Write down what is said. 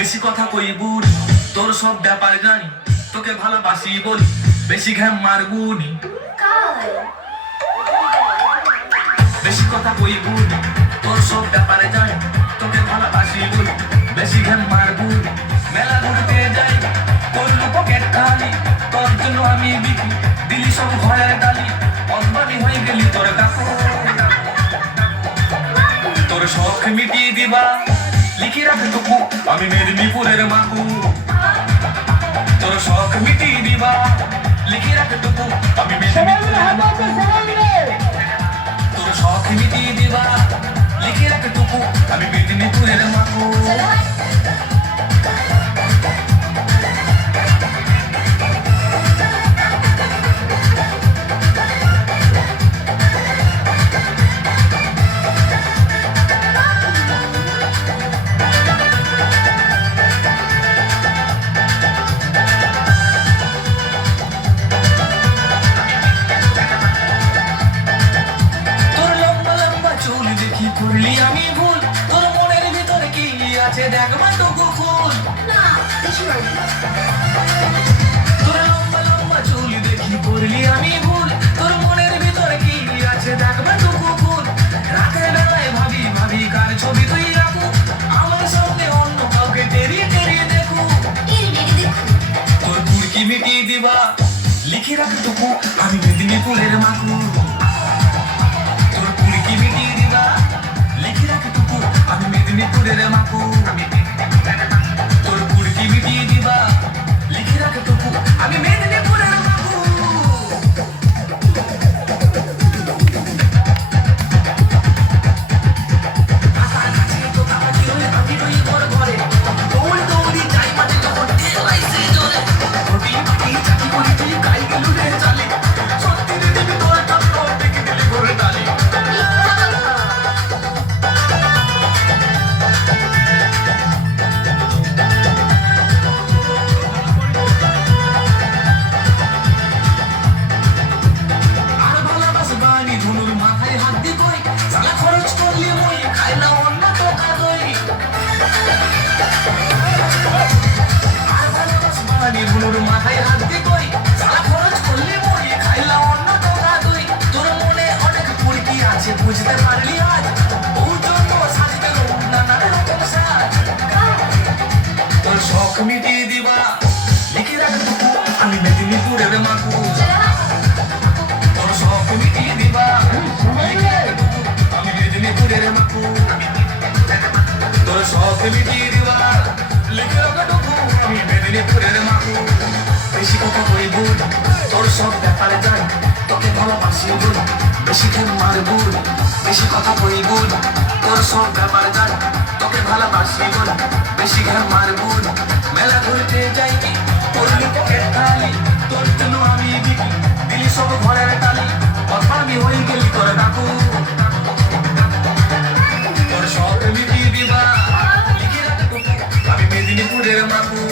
বেশি কথা কই বুড়ি। তোর সব ব্যাপার জানি তোকে ভালোবাসি বলি বেশি ঘ্যাম মারবুনি। কাল বেশি কথা কই বুড়ি তোর সব ব্যাপারে জানি তোকে ভালোবাসি বলি বেশি ঘ্যাম মারবুনি। মেলা ঘুরতে যাই করলু পকেট খালি তোর জন্য আমি বিকি দিলি সব ঘরের ডালি অম্বানি হয়ে গেলি তোর কাকু তোর শখ মিটিয়ে দিবা লিখে রাখ টুকু আমি মেদিনীপুরের মাকু। তোর শখ মিটিয়ে দিবা। আছে দেখ মাটুকু খুল না দেখি পারবি তোর লম্বা লম্বা চুল দেখি করলি আমি ভুল। তোর মনের ভিতরে কি আছে দেখ মাটুকু খুল রাতের বেলায় ভাবি ভাবি কার ছবি তুই রাখু। আমার সামনে অন্য কাউকে টেরিয়ে টেরিয়ে দেখু। তোর কুড়কি মিটিয়ে দিবা লিখে রাখ টুকু আমি মেদিনীপুরের মাকু মেদিনীপুরের মাকু তোর তোর মনে অনেক পুরকি শখ মিটিয়ে দিবা, লিখে রাখ আমি মেদিনীপুরের মাকু। তোর শখ মিটিয়ে দিবা আমি মেদিনীপুরের মাকু। তোর শখ মিটিয়ে দিবা মেরে ধরে রে মাকু বেশি কথা কই বুড় তোর সব ব্যাপারে যাই তোকে ভালোবাসি বুড় বেশি খেল মার বুড় বেশি কথা কই বুড় তোর সব ব্যাপারে যাই তোকে ভালোবাসি বুড় বেশি খেল মার বুড় মেলা ঘুরতে যাই করলি তোকে তালি তোর জন্য আমি বিকি দিলি সব ঘরের তালি কথা আমি হয়ে গেলি তোর ডাকু তোর সব মিটি দিবা আমি মেদিনীপুরের মাকু